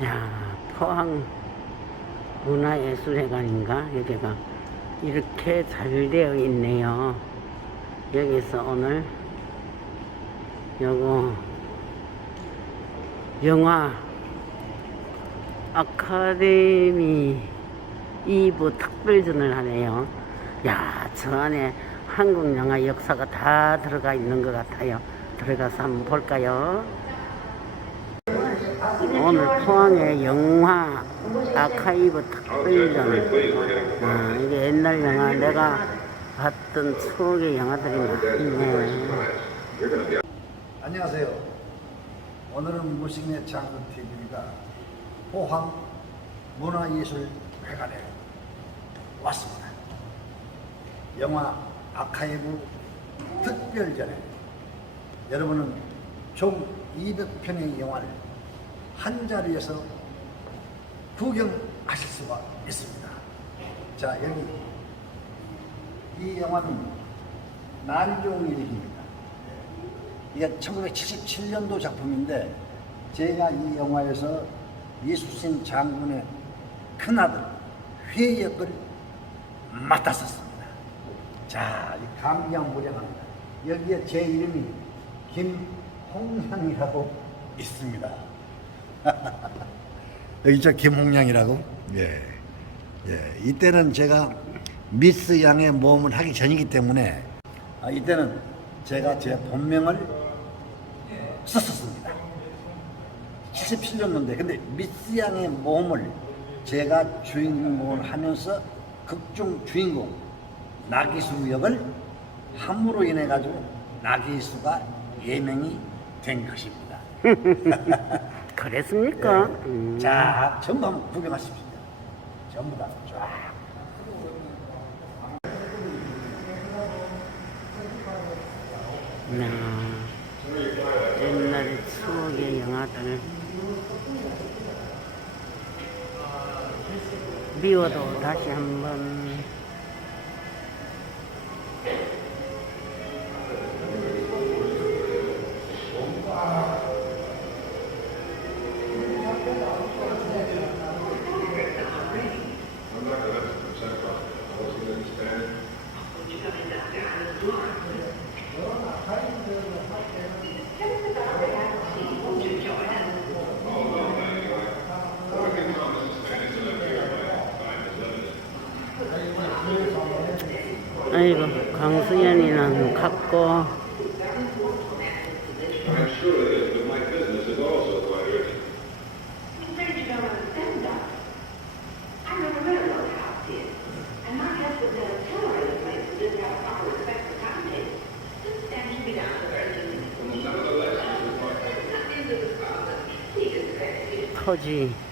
야, 포항 문화예술회관인가? 여기가 이렇게 잘 되어 있네요. 여기서 오늘 요거 영화 아카데미 2부 특별전을 하네요. 야, 저 안에 한국 영화 역사가 다 들어가 있는 것 같아요. 들어가서 한번 볼까요? 오늘 포항의 영화 아카이브 특별전. 아, 이게 옛날 영화 내가 봤던 추억의 영화들이 많네. 안녕하세요. 오늘은 무식내 장군 TV가 포항 문화예술회관에 왔습니다. 영화 아카이브 특별전에 여러분은 총 200편의 영화를 한 자리에서 구경하실 수가 있습니다. 자, 여기 이 영화는 난종일기입니다. 이게 1977년도 작품인데 제가 이 영화에서 이수신 장군의 큰아들 회 역을 맡았었습니다. 자, 이 감경무량합니다. 여기에 제 이름이 김홍향이라고 있습니다. 여기 저 김홍량이라고? 예. 예. 이때는 제가 미스 양의 모험을 하기 전이기 때문에 아, 이때는 제가 제 본명을 썼었습니다. 77년도인데 근데 미스 양의 모험을 제가 주인공을 하면서 극중 주인공 나기수 역을 함으로 인해 가지고 나기수가 예명이 된 것입니다. 그랬습니까? 음. 자, 전부 한번 구경하십시오. 전부 다 쫙. 야, 옛날의 추억의 영화들. 미워도 다시 한번. 아이고, 강수연이는 갔고, sure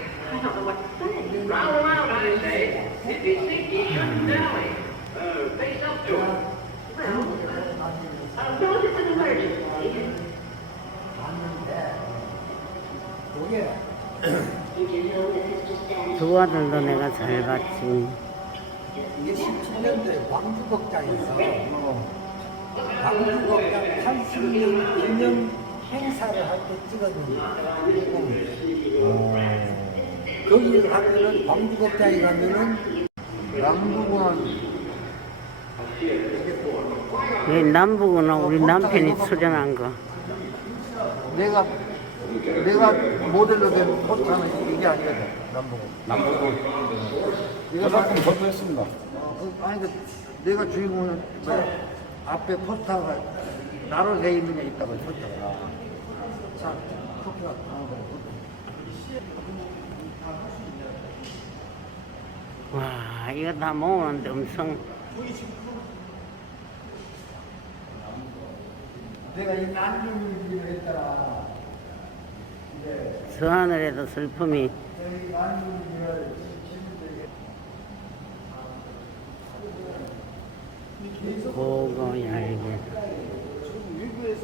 I don't know what to say. Round around, I say. If you think he shouldn't dally, uh, face up to it. Well, uh, suppose it's an emergency. Did you know that Mr. Stanley 두 아들도 내가 잘 봤지. 이게 17년도에 광주극장에서 광주극장 80년 기념 행사를 할 때 찍어준 거기 가면은 광주극장에 가면은 남부공항 이 남북은 우리 남편이 출연한 거. 내가 내가 모델로 된 포스터는 이게 아니거든 남부공 남부공 이거 작품 저도 했습니다. 아니 그 내가 주인공은 뭐 앞에 포스터가 나로 돼 있느냐 있다고 포스터가. 자 커피가 아, 그 래. 이거 다 모으는데 엄청 내가 이 난중일기를 했잖아. 저 하늘에도 슬픔이 이 난중일기를 보고 얄게 외부에서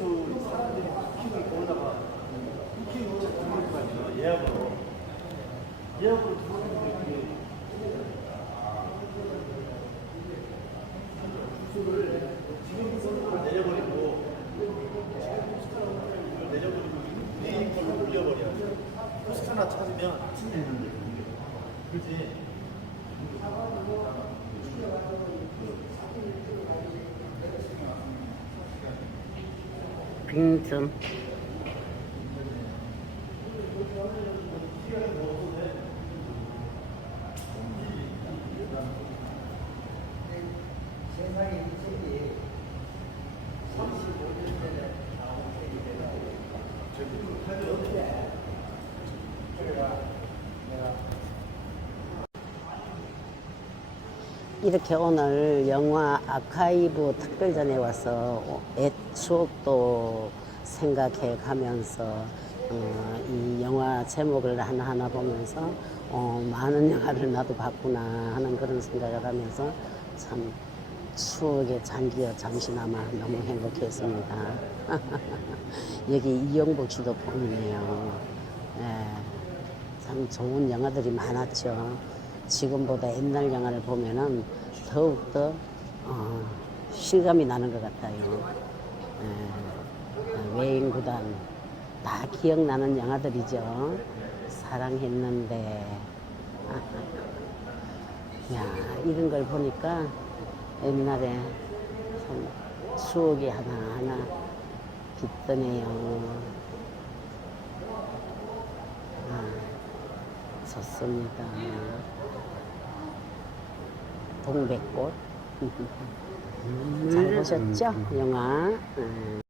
사람들이 쿠킹을 거기다가 쿠킹을 들어올 거 아니에요. 예약으로. 예약으로 들어오는 이렇게 주소를 지금 선거를 내려버리고 지금 내려버리고 우리 걸로 올려버려. 포스트 하나 찾으면 그렇지. 빙점 이렇게 오늘 영화 아카이브 특별전에 와서 옛 추억도 생각해 가면서 어, 이 영화 제목을 하나하나 보면서 어, 많은 영화를 나도 봤구나 하는 그런 생각을 하면서 참 추억에 잠기어 잠시나마 너무 행복했습니다. 여기 이영복 씨도 보이네요. 예. 참 좋은 영화들이 많았죠. 지금보다 옛날 영화를 보면은 더욱더 어, 실감이 나는 것 같아요. 예. 외인구단 다 기억나는 영화들이죠. 사랑했는데 야 이런 걸 보니까 옛날에 참 추억이 하나하나 깃드네요. 아, 좋습니다. 동백꽃. 잘 보셨죠? 영화. 음.